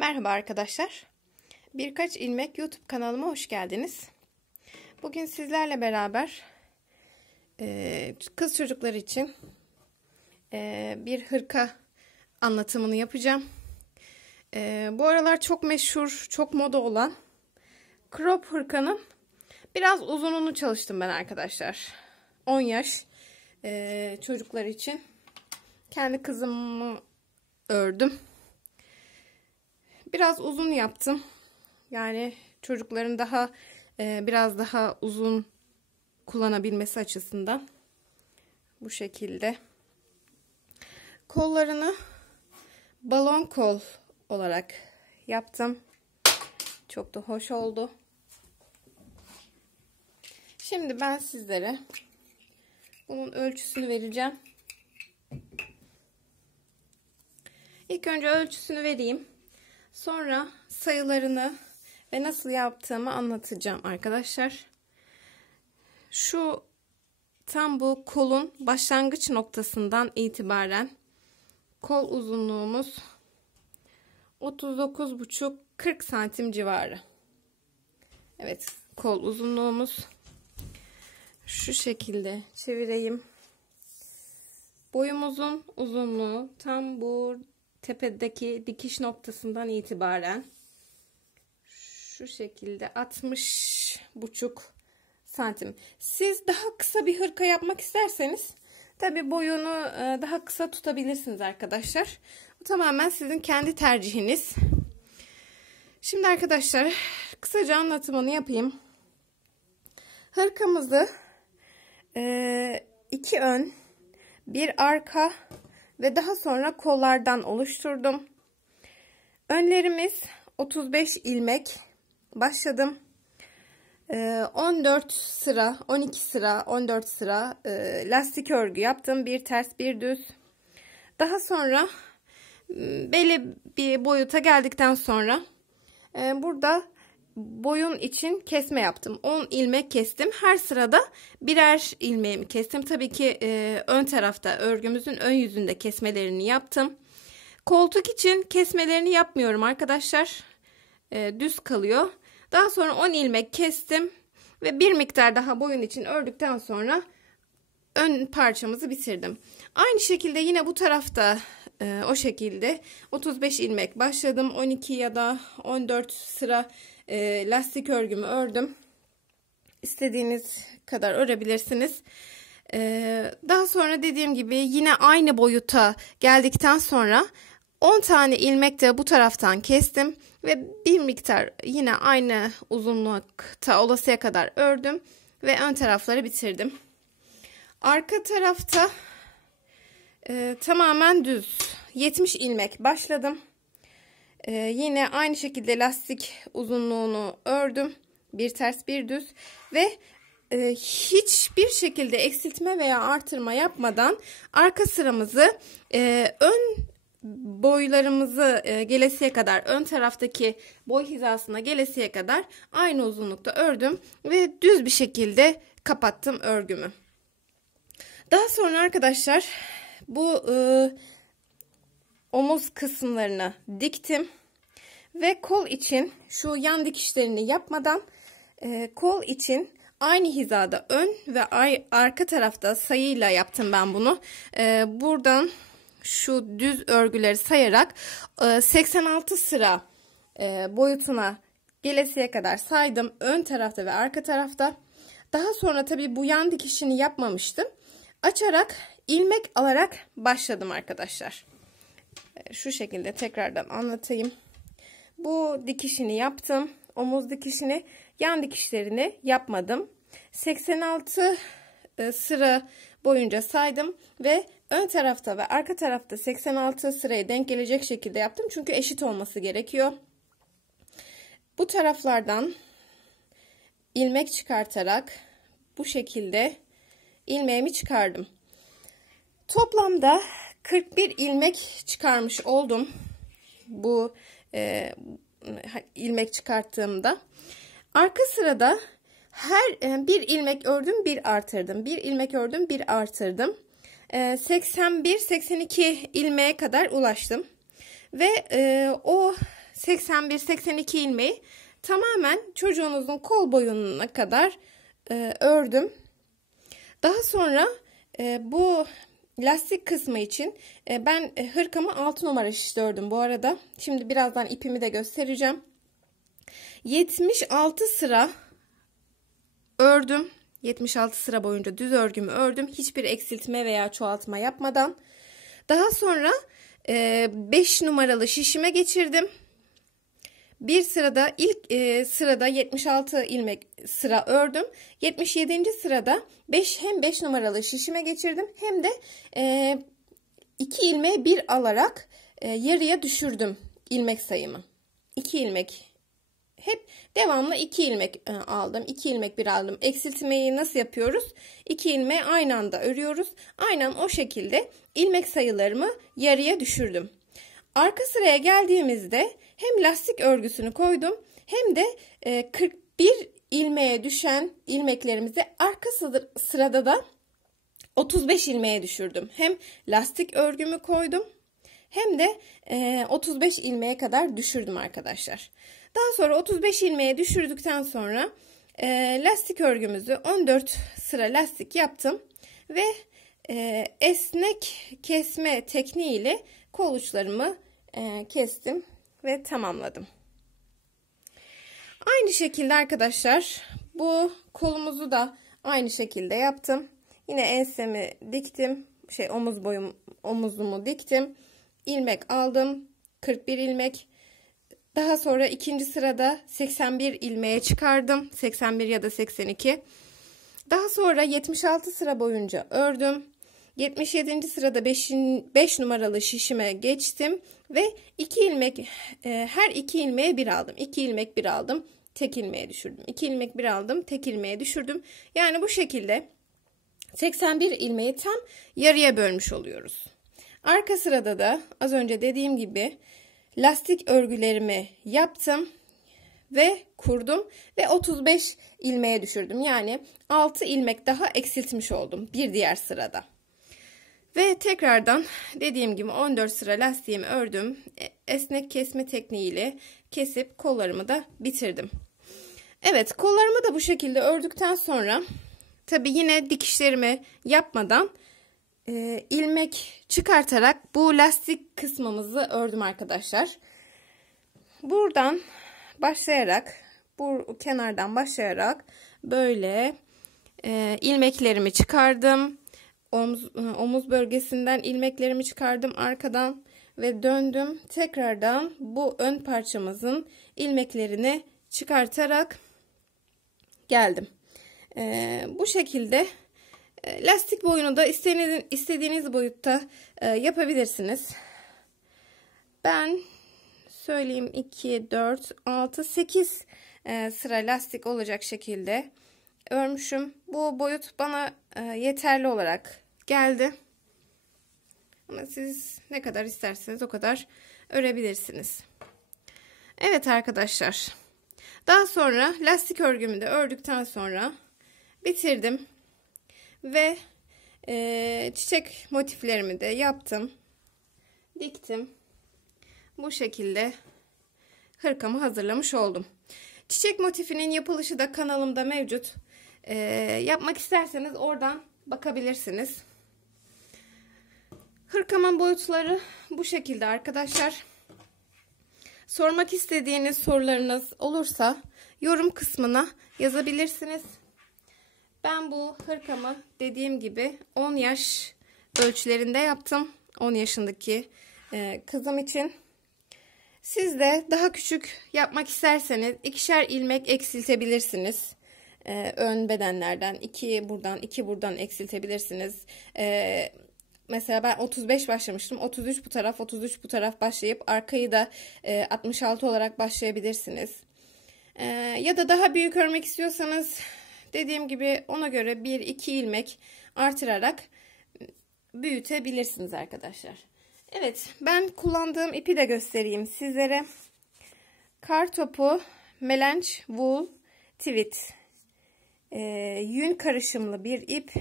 Merhaba arkadaşlar. Birkaç ilmek YouTube kanalıma hoş geldiniz. Bugün sizlerle beraber kız çocukları için bir hırka anlatımını yapacağım. Bu aralar çok meşhur, çok moda olan crop hırkanın biraz uzununu çalıştım ben arkadaşlar. 10 yaş çocuklar için. Kendi kızımı ördüm. Biraz uzun yaptım. Yani çocukların biraz daha uzun kullanabilmesi açısından. Bu şekilde. Kollarını balon kol olarak yaptım. Çok da hoş oldu. Şimdi ben sizlere bunun ölçüsünü vereceğim. İlk önce ölçüsünü vereyim. Sonra sayılarını ve nasıl yaptığımı anlatacağım arkadaşlar. Tam bu kolun başlangıç noktasından itibaren kol uzunluğumuz 39,5-40 santim civarı. Evet, kol uzunluğumuz şu şekilde çevireyim. Boyumuzun uzunluğu tam bu tepedeki dikiş noktasından itibaren şu şekilde 60,5 santim. Siz daha kısa bir hırka yapmak isterseniz tabi boyunu daha kısa tutabilirsiniz arkadaşlar. Bu tamamen sizin kendi tercihiniz. Şimdi arkadaşlar kısaca anlatımını yapayım. Hırkamızı 2 ön, bir arka ve daha sonra kollardan oluşturdum. Önlerimiz 35 ilmek başladım. 14 sıra, 12 sıra, 14 sıra lastik örgü yaptım. Bir ters, bir düz. Daha sonra belli bir boyuta geldikten sonra burada boyun için kesme yaptım. 10 ilmek kestim. Her sırada birer ilmeğimi kestim. Tabii ki ön tarafta örgümüzün ön yüzünde kesmelerini yaptım. Koltuk için kesmelerini yapmıyorum arkadaşlar. Düz kalıyor. Daha sonra 10 ilmek kestim ve bir miktar daha boyun için ördükten sonra ön parçamızı bitirdim. Aynı şekilde yine bu tarafta o şekilde 35 ilmek başladım. 12 ya da 14 sıra lastik örgümü ördüm. İstediğiniz kadar örebilirsiniz. Daha sonra dediğim gibi yine aynı boyuta geldikten sonra 10 tane ilmek de bu taraftan kestim ve bir miktar yine aynı uzunlukta olasıya kadar ördüm ve ön tarafları bitirdim. Arka tarafta tamamen düz 70 ilmek başladım. Yine aynı şekilde lastik uzunluğunu ördüm. Bir ters bir düz ve hiçbir şekilde eksiltme veya artırma yapmadan arka sıramızı ön boylarımızı gelesiye kadar, ön taraftaki boy hizasına gelesiye kadar aynı uzunlukta ördüm ve düz bir şekilde kapattım örgümü. Daha sonra arkadaşlar bu omuz kısımlarını diktim ve kol için şu yan dikişlerini yapmadan kol için aynı hizada ön ve arka tarafta sayıyla yaptım ben bunu. Buradan şu düz örgüleri sayarak 86 sıra boyutuna gelesiye kadar saydım ön tarafta ve arka tarafta. Daha sonra tabii bu yan dikişini yapmamıştım. Açarak ilmek alarak başladım arkadaşlar. Şu şekilde tekrardan anlatayım. Bu dikişini yaptım. Omuz dikişini, yan dikişlerini yapmadım. 86 sıra boyunca saydım ve ön tarafta ve arka tarafta 86 sıraya denk gelecek şekilde yaptım. Çünkü eşit olması gerekiyor. Bu taraflardan ilmek çıkartarak bu şekilde ilmeğimi çıkardım. Toplamda 41 ilmek çıkarmış oldum. Bu ilmek çıkarttığımda. Arka sırada bir ilmek ördüm, bir artırdım. Bir ilmek ördüm, bir artırdım. 81-82 ilmeğe kadar ulaştım. Ve o 81-82 ilmeği tamamen çocuğunuzun kol boyuna kadar ördüm. Daha sonra bu lastik kısmı için ben hırkamı 6 numara şişte ördüm bu arada. Şimdi birazdan ipimi de göstereceğim. 76 sıra ördüm. 76 sıra boyunca düz örgümü ördüm. Hiçbir eksiltme veya çoğaltma yapmadan. Daha sonra 5 numaralı şişime geçirdim. Bir sırada ilk sırada 76 ilmek sıra ördüm. 77. sırada hem 5 numaralı şişime geçirdim hem de 2 ilmeği bir alarak yarıya düşürdüm ilmek sayımı. 2 ilmek hep devamlı 2 ilmek aldım. 2 ilmek bir aldım. Eksiltmeyi nasıl yapıyoruz? 2 ilmeği aynı anda örüyoruz. Aynen o şekilde ilmek sayılarımı yarıya düşürdüm. Arka sıraya geldiğimizde hem lastik örgüsünü koydum hem de 41 ilmeğe düşen ilmeklerimizi arka sırada da 35 ilmeğe düşürdüm. Hem lastik örgümü koydum hem de 35 ilmeğe kadar düşürdüm arkadaşlar. Daha sonra 35 ilmeğe düşürdükten sonra lastik örgümüzü 14 sıra lastik yaptım ve esnek kesme tekniğiyle kol uçlarımı kestim ve tamamladım. Aynı şekilde arkadaşlar bu kolumuzu da aynı şekilde yaptım. Yine ensemi diktim. Omuzumu diktim. İlmek aldım. 41 ilmek. Daha sonra ikinci sırada 81 ilmeğe çıkardım. 81 ya da 82. Daha sonra 76 sıra boyunca ördüm. 77. sırada 5 numaralı şişime geçtim ve 2 ilmek her 2 ilmeğe bir aldım. 2 ilmek bir aldım, tek ilmeğe düşürdüm. 2 ilmek bir aldım, tek ilmeğe düşürdüm. Yani bu şekilde 81 ilmeği tam yarıya bölmüş oluyoruz. Arka sırada da az önce dediğim gibi lastik örgülerimi yaptım ve kurdum ve 35 ilmeğe düşürdüm. Yani 6 ilmek daha eksiltmiş oldum bir diğer sırada. Ve tekrardan dediğim gibi 14 sıra lastiğimi ördüm. Esnek kesme tekniğiyle kesip kollarımı da bitirdim. Evet, kollarımı da bu şekilde ördükten sonra tabi yine dikişlerimi yapmadan ilmek çıkartarak bu lastik kısmımızı ördüm arkadaşlar. Buradan başlayarak, bu kenardan başlayarak böyle ilmeklerimi çıkardım. Omuz bölgesinden ilmeklerimi çıkardım arkadan ve döndüm. Tekrardan bu ön parçamızın ilmeklerini çıkartarak geldim. Bu şekilde lastik boyunu da istediğiniz boyutta yapabilirsiniz. Ben söyleyeyim 2, 4, 6, 8 sıra lastik olacak şekilde örmüşüm. Bu boyut bana yeterli olarak geldi. Ama siz ne kadar isterseniz o kadar örebilirsiniz. Evet arkadaşlar. Daha sonra lastik örgümü de ördükten sonra bitirdim. Ve çiçek motiflerimi de yaptım. Diktim. Bu şekilde hırkamı hazırlamış oldum. Çiçek motifinin yapılışı da kanalımda mevcut. Yapmak isterseniz oradan bakabilirsiniz. Hırkamın boyutları bu şekilde arkadaşlar. Sormak istediğiniz sorularınız olursa yorum kısmına yazabilirsiniz. Ben bu hırkamı dediğim gibi 10 yaş ölçülerinde yaptım. 10 yaşındaki kızım için. Siz de daha küçük yapmak isterseniz 2'şer ilmek eksiltebilirsiniz. Ön bedenlerden 2 buradan eksiltebilirsiniz. Mesela ben 35 başlamıştım. 33 bu taraf, 33 bu taraf başlayıp arkayı da 66 olarak başlayabilirsiniz. Ya da daha büyük örmek istiyorsanız dediğim gibi ona göre 1-2 ilmek artırarak büyütebilirsiniz arkadaşlar. Evet, ben kullandığım ipi de göstereyim sizlere. Kartopu melange wool tweed yün karışımlı bir ip.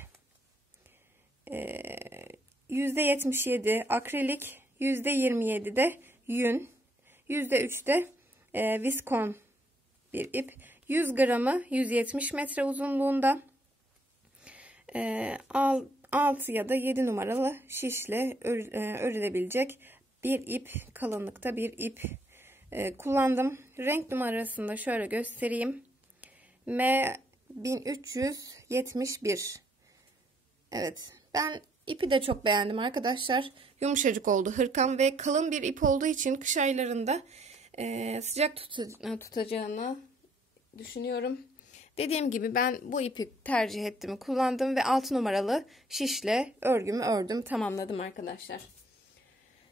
%77 akrilik, %27 de yün. %3'te viskon bir ip. 100 gramı 170 metre uzunluğunda. 6 ya da 7 numaralı şişle örülebilecek bir ip, kalınlıkta bir ip kullandım. Renk numarasını da şöyle göstereyim. M1371. Evet, ben ipi de çok beğendim arkadaşlar. Yumuşacık oldu hırkam ve kalın bir ip olduğu için kış aylarında sıcak tutacağını düşünüyorum. Dediğim gibi ben bu ipi tercih ettim, kullandım ve 6 numaralı şişle örgümü ördüm, tamamladım arkadaşlar.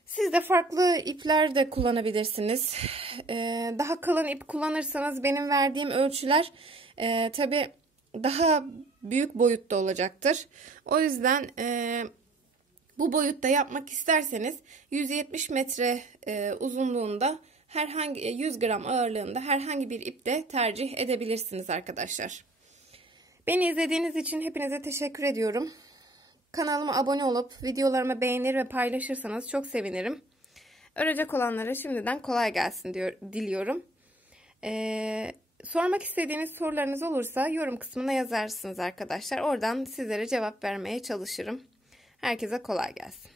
Siz de farklı ipler de kullanabilirsiniz. Daha kalın ip kullanırsanız benim verdiğim ölçüler tabi daha büyük boyutta olacaktır. O yüzden bu boyutta yapmak isterseniz 170 metre uzunluğunda herhangi 100 gram ağırlığında herhangi bir ip de tercih edebilirsiniz arkadaşlar. Beni izlediğiniz için hepinize teşekkür ediyorum. Kanalıma abone olup videolarımı beğenir ve paylaşırsanız çok sevinirim. Örecek olanlara şimdiden kolay gelsin diliyorum. Sormak istediğiniz sorularınız olursa yorum kısmına yazarsınız arkadaşlar. Oradan sizlere cevap vermeye çalışırım. Herkese kolay gelsin.